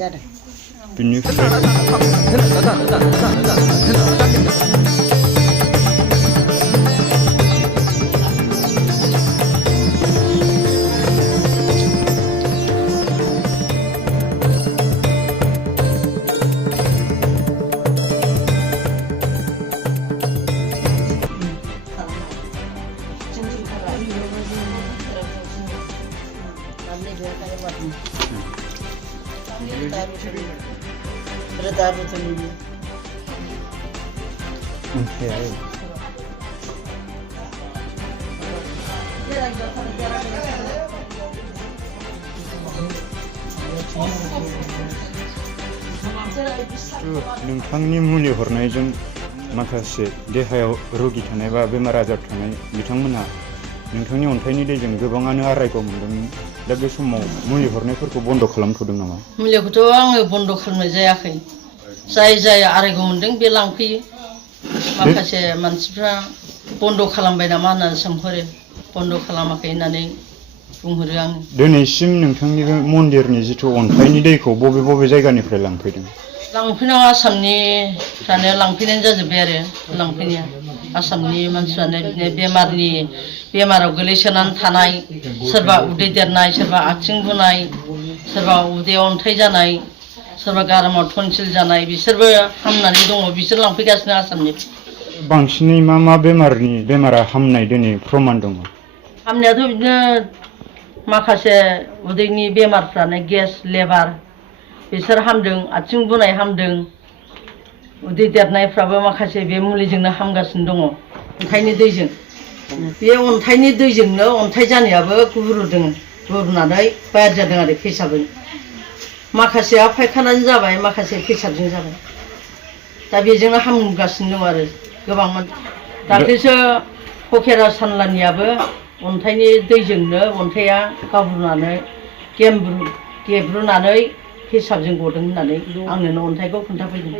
जादों। नोंथांनि मुलि हरनायजों माखासे देहायाव रोगि थानाय बा बेमार आजार थानाय बिथांमोनहा नोंथांनि अन्थाइनि दैजों गोबाङानो आरायग' मोनदोंमोन। दा बे समाव मुलि हरनायफोरखौ बन्द' खालामथ'दों नामा? मुलिखौथ' आङो बन्द' खालामनाय जायाखै। जाय आरायग' मोनदों बे लांफैयो। माखासे मानसिफ्रा बन्द' खालामबाय नामा होननानै सोंहरो। बन्द' खालामाखै होननानै बुंहरो आङो। दिनैसिम नोंथांनि बे मन्दिरनि जिथु अन्थाइनि दैखौ बबे जायगानिफ्राय लांफैदों? लांफैनायाव आसामनिफ्रानो लांफैनाय जाजोब्बाय आरो लांफैनाया आसामनि मानसिफ्रानो बिदिनो बेमाराव गोलैसोनानै थानाय, सोरबा उदै देरनाय, सोरबा आथिं बुनाय, सोरबा उदैयाव अन्थाइ जानाय, सोरबा गारामाव टन्सिल जानाय, बिसोरबो हामनानै दङ। बिसोर लांफैगासिनो आसामनि। बांसिनै मा बेमारा हामनाय दिनै प्रमान दङ? हामनायाथ' बिदिनो माखासे उदैनि बेमारफ्रानो गेस, लेबार बिसोर हामदों, आथिं बुनाय हामदों, उदै देरनायफ्राबो माखासे बे मुलिजोंनो हामगासिनो दङ। अन्थाइनि दैजों। बे अन्थाइनि दैजोंनो अन्थाइ जानायाबो गुरुदों, गुरुनानै बाहेर जादों आरो पेसाबजों। माखासेया फायखानाजों जाबाय, माखासे पेसाबजों जाबाय। दा बेजोंनो हामगासिनो दं आरो गोबां मानसि। दाख्लैसो फकेरा सानलानियाबो अन्थाइनि दैजोंनो अन्थाइया गावब्रुनानै गेब्रुनानै पेसाबजों गदों होननानै आंनो अन्थाइखौ खोन्थाफैदों।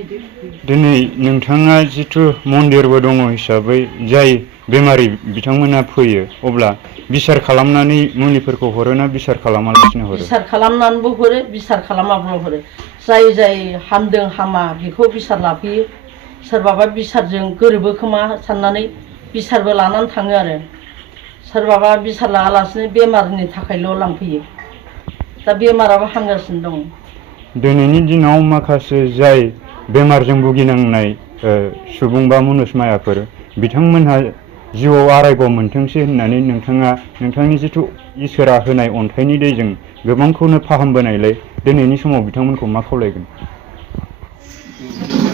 दिनै नोंथाङा जिथु मन्दिरबो दङ हिसाबै जाय बेमारि बिथांमोना फैयो, अब्ला बिसार खालामनानै मुलिफोरखौ हरो ना बिसार खालामालासिनो हरो? बिसार खालामनानैबो हरो, बिसार खालामाब्लाबो हरो। जाय हामदों हामा बेखौ बिसार लाफैयो। सोरबाबा बिसारजों गोरोबो खोमा साननानै बिसारबो लानानै थाङो आरो सोरबाबा बिसार लायालासिनो बेमारनि थाखायल' लांफैयो। दा बेमाराबो हामगासिनो दं। दिनैनि दिनाव माखासे जाय बेमारजों भुगिनांनाय सुबुं बा मुनुसमायाफोर, बिथांमोनहा जिउआव आरायग' मोनथोंसै होननानै नोंथाङा नोंथांनि जिथु इसोरा होनाय अन्थाइनि दैजों गोबांखौनो फाहामबोनायलाय दिनैनि समाव बिथांमोनखौ मा खावलायगोन?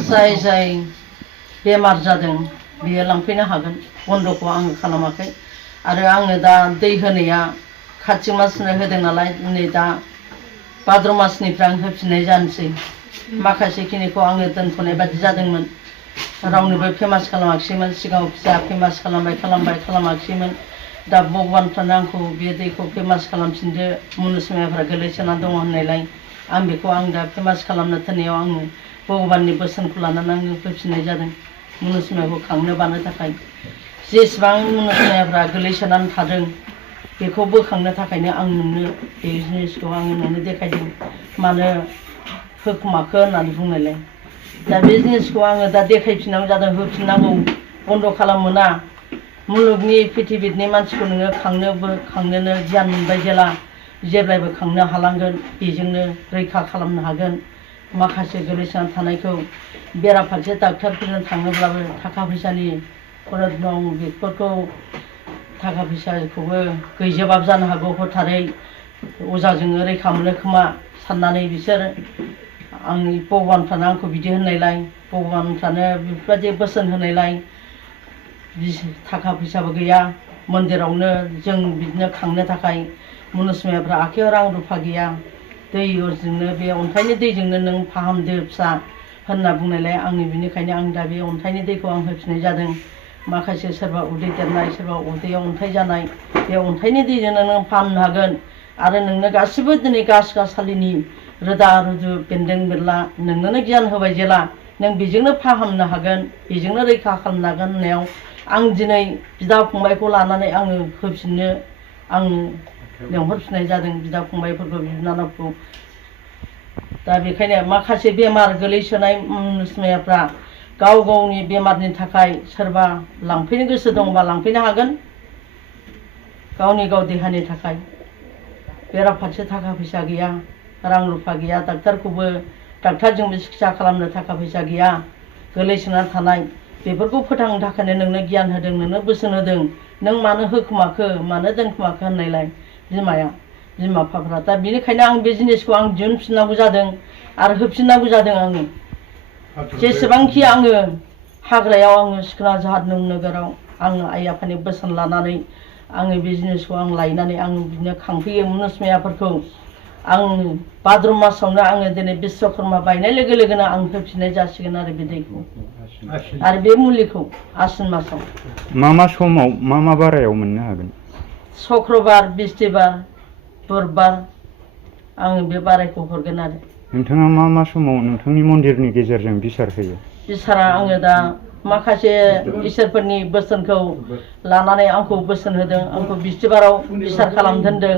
जाय बेमार जादों बियो लांफैनो हागोन। बन्द'खौ आङो खालामाखै। आरो आङो दा दै होनाया कार्तिक मासनो होदों नालाय, नै दा भाद्र मासनिफ्राय आं होफिननाय जानोसै। माखासे खिनिखौ आङो दोनथ'नाय बादि जादोंमोन। रावनोबो फेमास खालामाखिसैमोन। सिगाङाव फिसा फेमास खालामाखिसैमोन। दा भगबानफ्रानो आंखौ बे दैखौ फेमास खालामफिनदो, मुनुसमायाफ्रा गोलैसोना दङ होननायलाय आं बेखौ दा फेमास खालामनो थिननायाव आङो भगबाननि बोसोनखौ लानानै आङो होफिननाय जादों। मुनुसमायाखौ खांनो बानो थाखाय जेसेबां मुनुसमायाफ्रा गोलैसोनानै थादों बेखौ बोखांनो थाखायनो आं नोंनो बे जिनिसखौ आङो नोंनो देखायदों। मानो होखुमाखो होननानै बुंनायलाय दा बे जिनिसखौ आङो दा देखायफिननांगौ जादों, होफिननांगौ, बन्द' खालामोना। मुलुगनि प्रिथिबिनि मानसिखौ नोङो खांनोनो गियान मोनबाय जेला, जेब्लायबो खांनो हालांगोन। बेजोंनो रैखा खालामनो हागोन। माखासे गोलैसोनानै थानायखौ बेराफारसे डाक्टारफोरजों थाङोब्लाबो थाखा फैसानि खरस दं। बेफोरखौ थाखा फैसाखौबो गैजोबाबो जानो हागौ। हथारै अजाजोंनो रैखा मोनो खोमा साननानै बिसोर आंनि भगबानफ्रानो आंखौ बिदि होननायलाय, भगबानफ्रानो बेफोरबायदि बोसोन होनायलाय थाखा फैसाबो गैया मन्दिरावनो जों बिदिनो खांनो थाखाय मुनुसमायाफ्रा आखाइयाव रां रुफा गैया। दैजोंनो बे अन्थाइनि दैजोंनो नों फाहामदो फिसा होनना बुंनायलाय आंनि बिनिखायनो आं दा बे अन्थाइनि दैखौ आं होफिननाय जादों। माखासे सोरबा उदै देरनाय, सोरबा उदैयाव अन्थाइ जानाय, बे अन्थाइनि दैजोंनो नों फाहामनो हागोन। आरो नोंनो गासिबो दिनै गासालिनि रोदा रुदु बेन्दों बेनला नोंनोनो गियान होबाय जेला, नों बेजोंनो फाहामनो हागोन, बेजोंनो रैखा खालामनो हागोन होननायाव आं दिनै बिदा फंबायखौ लानानै आङो होफिननो आं लेंहरफिननाय जादों। बिदा फंबायफोरखौ, बिनानावखौ। दा बेखायनो माखासे बेमार गोलैसोनाय मुनुसमायाफ्रा गाव गावनि बेमारनि थाखाय सोरबा लांफैनो गोसो दंबा लांफैनो हागोन गावनि गाव देहानि थाखाय बेराफारसे थाखा फैसा गैया रां रुफा गैया डाक्टारजोंबो सिकित्सा खालामनो थाखा फैसा गैया गोलैसोनानै थानाय बेफोरखौ फोथांनो थाखायनो नोंनो गियान होदों नोंनो बोसोन होदों नों मानो होखोमाखो मानो दोनखोमाखो होननायलाय बिमा बिफाफ्रा दा बेनिखायनो आं बे जिनिसखौ आं दिहुनफिननांगौ जादों आरो होफिननांगौ जादों आङो जेसेबांखि आङो हाग्रायाव आङो सिखोना जाहार नोगोराव आङो आइ आफानि बोसोन लानानै आङो बे जिनिसखौ आं लायनानै आं बिदिनो खांफैयो मुनुसमायाफोरखौ आं भाद्र मासावनो आङो दिनै बिश्वकर्मा बायनाय लोगो लोगोनो आं होफिननाय जासिगोन आरो बे दैखौ आरो बे मुलिखौ आसिन मासाव मा समाव मा बारायाव मोननो हागोन शुक्रबार बिस्थिबार बुधबार आङो बे बारायखौ हरगोन आरो नोंथाङा मा समाव नोंथांनि मन्दिरनि गेजेरजों बिसार होयो बिसारा आङो दा माखासे इसोरफोरनि बोसोनखौ लानानै आंखौ बोसोन होदों आंखौ बिस्थिबाराव बिसार खालाम दोनदों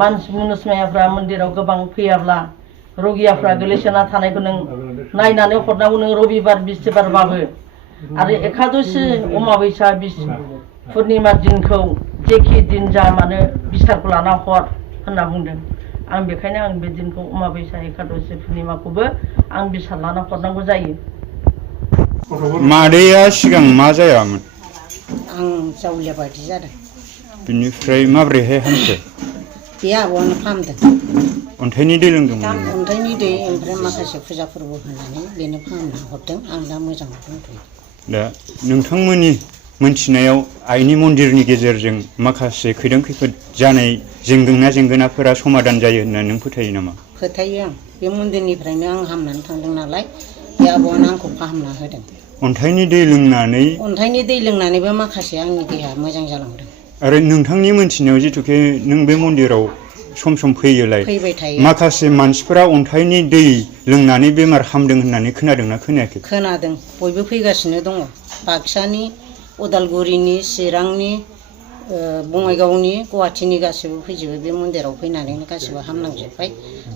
मानसि मुनुसमायाफ्रा मन्दिराव गोबां फैयाब्ला रगियाफ्रा गोलैसोना थानायखौ नों नायनानै हरनांगौ नों रबिबार बिस्थिबारबाबो आरो एकादशी अमाबैसा पुर्निमा दिनखौ जेखि दिन जा मानो बिसारखौ लाना हर होनना बुंदों आं बेखायनो आं बे दिनखौ अमाबैसा एकादशी पुर्निमाखौबो आं बिसार लाना हरनांगौ जायो मादैया सिगां मा जायामोन आं जावलिया बायदि जादों बिनिफ्राय माब्रैहाय हामखो बे आब'आनो फाहामदों अन्थाइनि दै लोंदोंमोन अन्थाइनि दै ओमफ्राय माखासे फुजा फोरबो होनानै बेनो फाहामना हरदों आं दा मोजां दंथ'यो दा नोंथांमोननि मोनथिनायाव आइनि मन्दिरनि गेजेरजों माखासे खैदां खैफोद जानाय जेंगोनाफोरा समाधान जायो होनना नों फोथायो नामा फोथायो आं बे मन्दिरनिफ्रायनो आं हामनानै थांदों नालाय बे आब'आनो आंखौ फाहामना होदों अन्थाइनि दै लोंनानैबो माखासे आंनि देहाया मोजां जालांदों आरो नोंथांनि मोनथिनायाव जिथुखे नों बे मन्दिराव सम फैयोलाय फैबाय थायो माखासे मानसिफोरा अन्थाइनि दै लोंनानै बेमार हामदों होननानै खोनादोंना खोनायाखै खोनादों बयबो फैगासिनो दङ बाक्सानि उदालगुरिनि चिरांनि बङाइगावनि गुवाहाटीनि गासिबो फैजोबो बे मन्दिराव फैनानैनो गासिबो हामलांजोब्बाय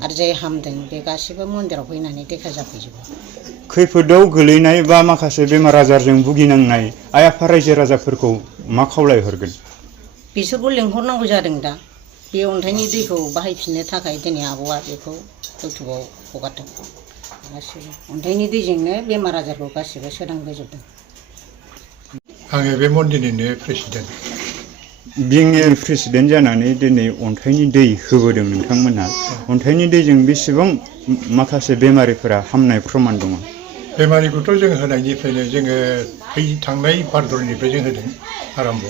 आरो जाय हामदों बे गासिबो मन्दिराव फैनानै देखा जाफैजोबो खैफोदाव गोलैनाय बा माखासे बेमार आजारजों भुगिनांनाय आइ आफा रायजो राजाफोरखौ मा खावलायहरगोन बिसोरखौ लेंहरनांगौ जादों दा बे अन्थाइनि दैखौ बाहायफिननो थाखाय दिनै आब'आ बेखौ इउटुबाव हगारदों गासिबो अन्थाइनि दैजोंनो बेमार आजारखौ गासिबो सोदांबोजोबदों आङो बे मन्दिरनिनो प्रेसिडेन्ट बिएं प्रेसिडेन्ट जानानै दिनै अन्थाइनि दै होबोदों नोंथांमोनहा अन्थाइनि दैजों बेसेबां माखासे बेमारिफोरा हामनाय प्रमान दङ बेमारिखौथ' जों होनायनिफ्रायनो जोङो थांनाय भाद्रनिफ्राय जों होदों आरम्भ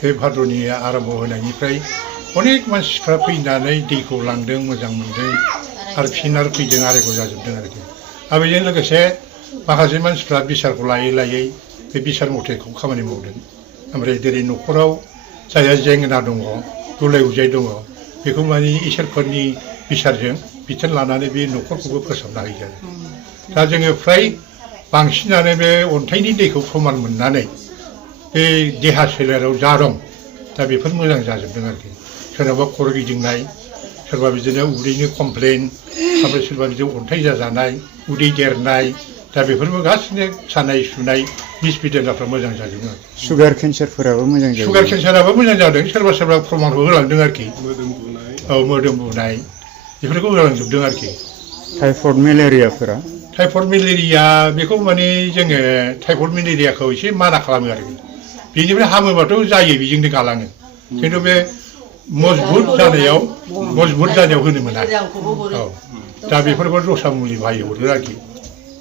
बे भाद्रनि आरम्भ होनायनिफ्राय अनेक मानसिफ्रा फैनानै दैखौ लांदों मोजां मोनदों आरो फैदों आरायग' जाजोबदों आरोखि आरो बेजों लोगोसे माखासे मानसिफ्रा बिसारखौ लायै बे बिसार मथेखौ खामानि मावदों ओमफ्राय जेरै न'खराव जायहा जेंना दङ गुलाय गुजाय दङ बेखौ माने इसोरफोरनि बिसारजों बिथोन लानानै बे न'खरखौबो फोसाबना होयो आरो दा जोङो फ्राय बांसिनानो बे अन्थाइनि दैखौ प्रमान मोननानै बे देहा सोलेराव जा दं दा बेफोर मोजां जाजोबदों आरोखि सोरनाबा खर' गिदिंनाय सोरबा बिदिनो उदैनि कमप्लेन ओमफ्राय सोरबा बिदिनो अन्थाइ जाजानाय उदै देरनाय दा बेफोरबो गासिनो सानाय सुनाय बिस बिदेनाफ्रा मोजां जाजोबदों आरो सुगार केन्सारफोराबो मोजां जादों सुगार केन्साराबो मोजां जादों सोरबा प्रमानखौ होलांदों आरोखि मोदोम बुनाय बेफोरखौ होलांजोबदों आरोखि टाइफयड मेलेरियाफोरा टाइफयड मेलेरिया बेखौ माने जोङो टाइफयड मेलेरियाखौ एसे माना खालामो आरोखि बेनिफ्राय हामोबाथ' जायो बेजोंनो गालाङो खिन्थु बे मजबुत जानायाव होनो मोना औ दा बेफोरखौ दस्रा मुलि बाहायो हरो आरोखि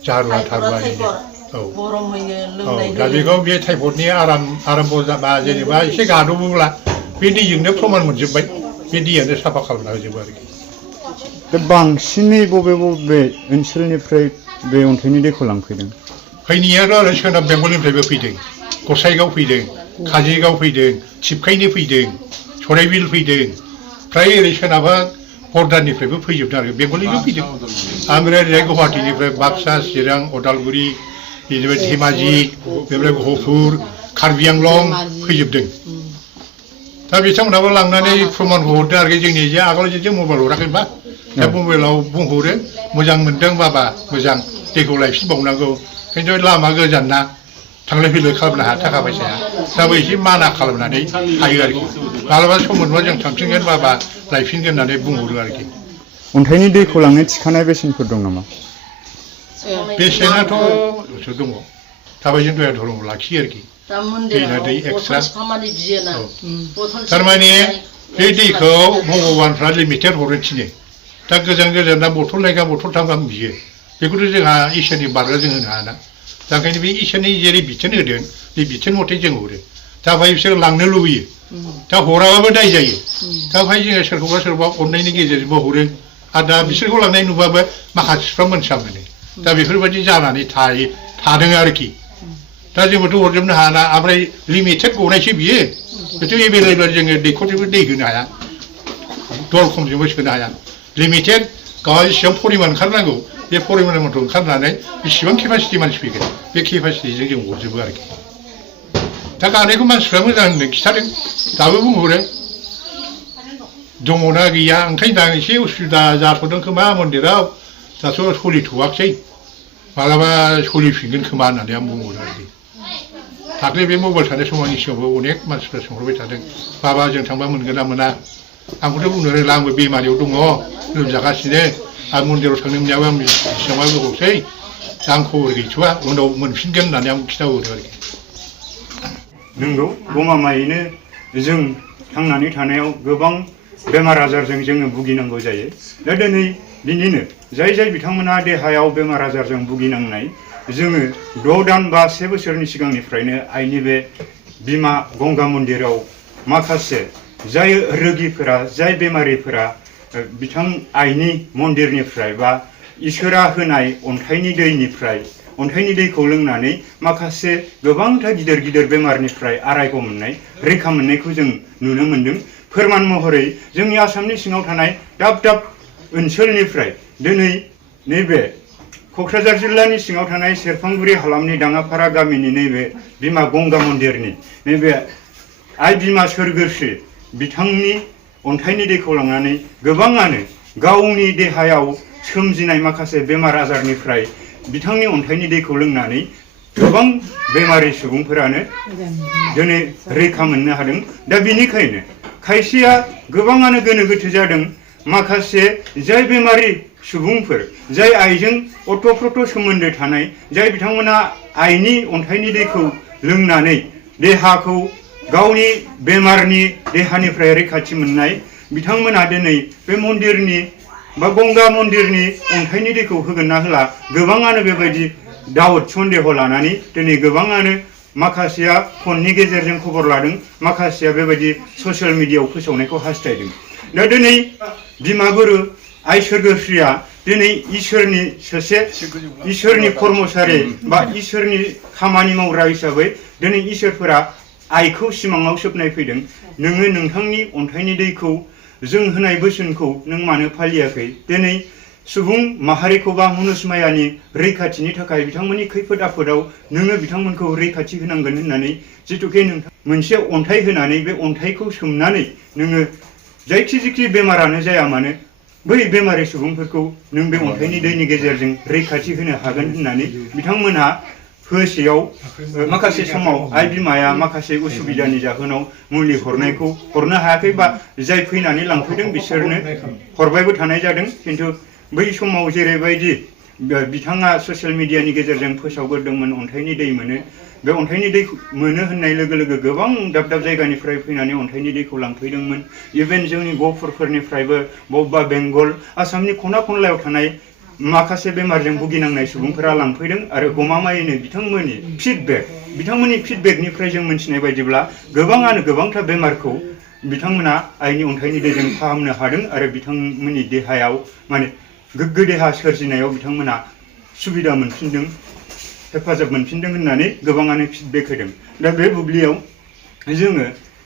जारुवा थारुवा औ दा बेखौ बे टाइफयडनि आराम्भ जाबा जेनेबा एसे गादबोब्ला बे दैजोंनो प्रमान मोनजोब्बाय बे दैयानो साफा खालामना होजोबो आरोखि दा बांसिनै बबे ओनसोलनिफ्राय बे अन्थाइनि दैखौ लांफैदों फैनायाथ' आरो सोनाब बेंगलनिफ्रायबो फैदों गसाइगाव फैदों काजलगाव फैदों थिपकाइनि फैदों सराइबिल फैदों फ्राय ओरै सोनाबा बर्डारनिफ्रायबो फैजोबदों आरो बेंगलनिबो फैदों ओमफ्राय ओरैहाय गुवाहाटीनिफ्राय बाक्सा चिरां उदालगुरि बिनिफ्राय धेमाजि बेनिफ्राय गहपुर कार्बि आंलं फैजोबदों दा बिथांमोनहाबो लांनानै प्रमानखौ हरदों आरोखि जोंनि जे आगोलाव जे मबाइल हराखैबा दा मबाइलाव बुंहरो मोजां मोनदों बाबा मोजां दैखौ लायफिनबावनांगौ खिन्थु लामा गोजान ना थांलाय फैलाय खालामनो हाया थाखा फैसाया दाबो एसे माना खालामनानै हायो आरोखि मालाबा सम मोनबा जों थांफिनगोन बाबा लायफिनगोन होननानै बुंहरो आरोखि अन्थाइनि दैखौ लांनो थिखानाय बेसेनफोर दं नामा? बेसेनाथ' दङ थाबायजों दया धर्म लाखियो आरोखि दा मन्दिराव दै एक्सट्रा खामानि बियोना थारमाने बे दैखौ भगबानफ्रा लिमिटेड हरनो थिनो दा गोजान गोजान बथल लायगा बथलथाम गाहाम बियो बेखौथ' जोंहा इसोरनि बारगा जों होनो हायाना दा ओंखायनो बे इसोरनि जेरै बिथोन होदों बे बिथोन मथे जों हरो दा ओमफ्राय बिसोर लांनो लुबैयो दा हराबाबो दाय जायो दा ओमफ्राय जोङो सोरखौबा सोरबा अननायनि गेजेरजोंबो हरो आरो दा बिसोरखौ लांनाय नुबाबो माखासेफ्रा मोनसा मोनो दा बेफोरबायदि जानानै थादों आरोखि दा जोंबोथ' हरजोबनो हायाना ओमफ्राय लिमिटेड गनायसो बियो बेथ' एभेलेबेल जोङो दैखरजोंबो दै होनो हाया दल खमजोंबो सोनो हाया लिमिटेड गावहा जेसेबां परिमान ओंखारनांगौ बे परिमान मथ' ओंखारनानै बेसेबां केपासिटि मानसि फैगोन बे केपासिटिजों जों हरजोबो आरोखि दा गानायखौ मानसिफ्रा मोजां होनदों खिथादों दाबो बुंहरो दङना गैया ओंखायनो दा एसे उसुबिदा जाथ'दों खोमा मन्दिराव दाथ' सोलिथ'वाखसै मालाबा सोलिफिनगोन खोमा होननानै आं बुंहरो आरोखि दाख्लै बे मबाइल थानाय समावनि सिगाङावबो अनेक मानसिफ्रा सोंहरबाय थादों बाबा जों थांबा मोनगोन ना मोना आंखौथ' बुंनो रोंला आंबो बेमारियाव दङ लोमजागासिनो आरो मन्दिराव थांनो मोननायाबो आं बेसेबांबा गोबावसै दा आं खबर गैथ'वा उनाव मोनफिनगोन होननानै आं खिन्थाहरो आरोखि नंगौ गमामायैनो जों थांनानै थानायाव गोबां बेमार आजारजों जोङो भुगिनांगौ जायो दा दिनैनो जाय बिथांमोनहा देहायाव बेमार आजारजों भुगिनांनाय जोङो 6 दान बा 1 बोसोरनि सिगांनिफ्रायनो आइनि बे बिमा गंगा मन्दिराव माखासे जाय रोगिफोरा जाय बेमारिफोरा बिथां आइनि मन्दिरनिफ्राय बा इसोरा होनाय अन्थाइनि दैखौ लोंनानै माखासे गोबांथार गिदिर बेमारनिफ्राय आरायग' मोननाय रैखा मोननायखौ जों नुनो मोनदों फोरमान महरै जोंनि आसामनि सिङाव थानाय दाब ओनसोलनिफ्राय दिनै नैबे क'क्राझार जिल्लानि सिङाव थानाय सेरफांगुरि हालामनि दाङाफारा गामिनि नैबे बिमा गंगा मन्दिरनि नैबे आइ बिमा सोरगोस्रि बिथांनि अन्थाइनि दैखौ लांनानै गोबाङानो गावनि देहायाव सोमजिनाय माखासे बेमार आजारनिफ्राय बिथांनि अन्थाइनि दैखौ लोंनानै गोबां बेमारि सुबुंफोरानो दिनै रैखा मोननो हादों दा बेनिखायनो खायसेया गोबाङानो गोनो गोथो जादों माखासे जाय बेमारि सुबुंफोर जाय आइजों अतप्रत सोमोन्दो थानाय जाय बिथांमोना आइनि अन्थाइनि दैखौ लोंनानै देहाखौ गावनि बेमारनि देहानिफ्राय रैखाथि मोननाय बिथांमोना दिनै बे मन्दिरनि बा गंगा मन्दिरनि अन्थाइनि दैखौ होगोन ना होला गोबाङानो बेबायदि दाउट सन्देह लानानै दिनै गोबाङानो माखासेया फननि गेजेरजों खबर लादों माखासेया बेबायदि ससियेल मिडियायाव फोसावनायखौ हास्थायदों दा दिनै बिमा गुरु आइ सोरगोस्रिया दिनै इसोरनि कर्मचारि बा इसोरनि खामानि मावग्रा हिसाबै दिनै इसोरफोरा आइखौ सिमाङाव सोबनाय फैदों नोङो नोंथांनि अन्थाइनि दैखौ जों होनाय बोसोनखौ नों मानो फालियाखै दिनै सुबुं माहारिखौ बा मुनुसमायानि रैखाथिनि थाखाय बिथांमोननि खैफोद आफोदाव नोङो बिथांमोनखौ रैखाथि होनांगोन होननानै जिथुके नोंथां मोनसे अन्थाइ होनानै बे अन्थाइखौ सोमनानै नोङो जायखि बेमारानो जाया मानो बै बेमारि सुबुंफोरखौ नों बे अन्थाइनि दैनि गेजेरजों रैखाथि होनो हागोन होननानै बिथांमोनहा होसेयाव माखासे समाव आइ बिमाया माखासे उसुबिदानि जाहोनाव मुलि हरनायखौ हरनो हायाखै बा जाय फैनानै लांफैदों बिसोरनो हरबायबो थानाय जादों खिन्थु बै समाव जेरैबायदि बिथाङा ससियेल मिडियानि गेजेरजों फोसावग्रोदोंमोन अन्थाइनि दै मोनो बे अन्थाइनि दै मोनो होननाय लोगो लोगो गोबां दाब जायगानिफ्राय फैनानै अन्थाइनि दैखौ लांफैदोंमोन इभेन जोंनि गहपुरफोरनिफ्रायबो बबेबा बेंगल आसामनि खना खनलायाव थानाय माखासे बेमारजों भुगिनांनाय सुबुंफोरा लांफैदों आरो गमामायैनो बिथांमोननि फिडबेकनिफ्राय जों मिथिनाय बायदिब्ला गोबाङानो गोबांथार बेमारखौ बिथांमोना आइनि अन्थाइनि दैजों फाहामनो हादों आरो बिथांमोननि देहायाव माने गोग्गो देहा सोरजिनायाव बिथांमोना सुबिदा मोनफिनदों हेफाजाब मोनफिनदों होननानै गोबाङानो फिडबेक होदों दा बे बुब्लियाव जोङो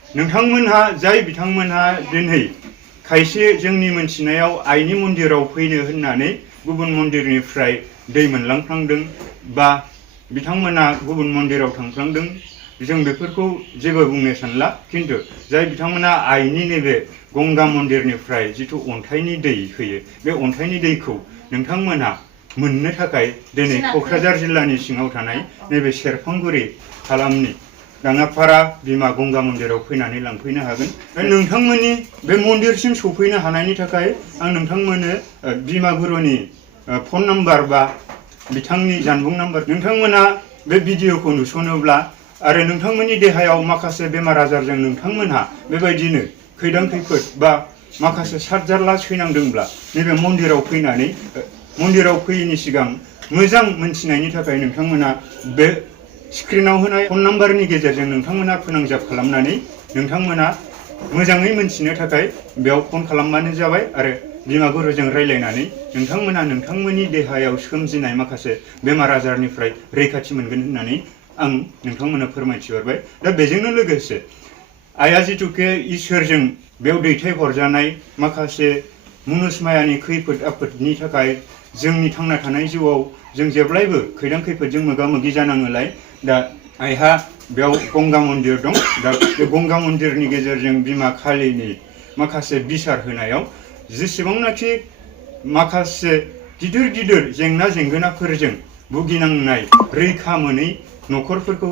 नोंथांमोनहा जाय बिथांमोनहा दिनै खायसे जोंनि मोनथिनायाव आइनि मन्दिराव फैनो होननानै गुबुन मन्दिरनिफ्राय दै मोनलांफ्लांदों बा बिथांमोना गुबुन मन्दिराव थांफ्लांदों जों बेफोरखौ जेबो बुंनो सानला खिन्थु जाय बिथांमोना आइनि नैबे गंगा मन्दिरनिफ्राय जिथु अन्थाइनि दै फैयो बे अन्थाइनि दैखौ नोंथांमोनहा मोननो थाखाय दिनै क'क्राझार जिल्लानि सिङाव थानाय नैबे सेरफांगुरि हालामनि दाङापारा बिमा गंगा मन्दिराव फैनानै लांफैनो हागोन। नोंथांमोननि बे मन्दिरसिम सफैनो हानायनि थाखाय आं नोंथांमोननो बिमा गुरुनि फन नाम्बार बा बिथांनि जानबुं नाम्बार नोंथांमोना बे भिडिअखौ नुसनोब्ला आरो नोंथांमोननि देहायाव माखासे बेमार आजारजों नोंथांमोनहा बेबायदिनो खैदां खैफोद बा माखासे सातजारला सैनांदोंब्ला नैबे मन्दिराव फैनानै मन्दिराव फैयैनि सिगां मोजां मोनथिनायनि थाखाय नोंथांमोना बे स्क्रिनाव होनाय फन नाम्बारनि गेजेरजों नोंथांमोना फोनांजाब खालामनानै नोंथांमोना मोजाङै मोनथिनो थाखाय बेयाव फन खालामबानो जाबाय आरो बिमा गुरुजों रायज्लायनानै नोंथांमोना नोंथांमोननि देहायाव सोमजिनाय माखासे बेमार आजारनिफ्राय रैखाथि मोनगोन होननानै आं नोंथांमोननो फोरमायथिहरबाय। दा बेजोंनो लोगोसे आइया जिथुके इसोरजों बेयाव दैथायहरजानाय माखासे मुनुसमायानि खैफोद आफोदनि थाखाय जोंनि थांना थानाय जिउआव जों जेब्लायबो खैदां खैफोदजों मोगा मोगि जानाङोलाय दा आइहा बेयाव गंगा मन्दिर दं। दा बे गंगा मन्दिरनि गेजेरजों बिमा कालिनि माखासे बिसार होनायाव जेसेबांनाखि माखासे गिदिर गिदिर जेंना जेंगोनाफोरजों भुगिनांनाय रैखा मोनै न'खरफोरखौ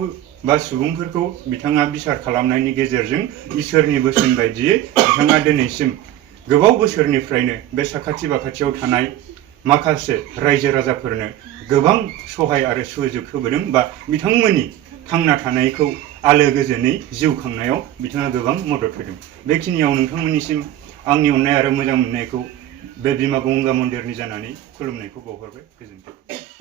बा सुबुंफोरखौ बिथाङा बिसार खालामनायनि गेजेरजों इसोरनि बोसोन बायदियै बिथाङा दिनैसिम गोबाव बोसोरनिफ्रायनो बे साखाथि बाखाथियाव थानाय माखासे रायजो राजाफोरनो गोबां सहाय आरो सुजुग होबोदों बा बिथांमोननि थांना थानायखौ आलो गोजोनै जिउ खांनायाव बिथाङा गोबां मदद होदों। बेखिनियाव नोंथांमोननिसिम आंनि अननाय आरो मोजां मोननायखौ बे बिमा गंगा मन्दिरनि जानानै खुलुमनायखौ बावहरबाय। गोजोन्थों।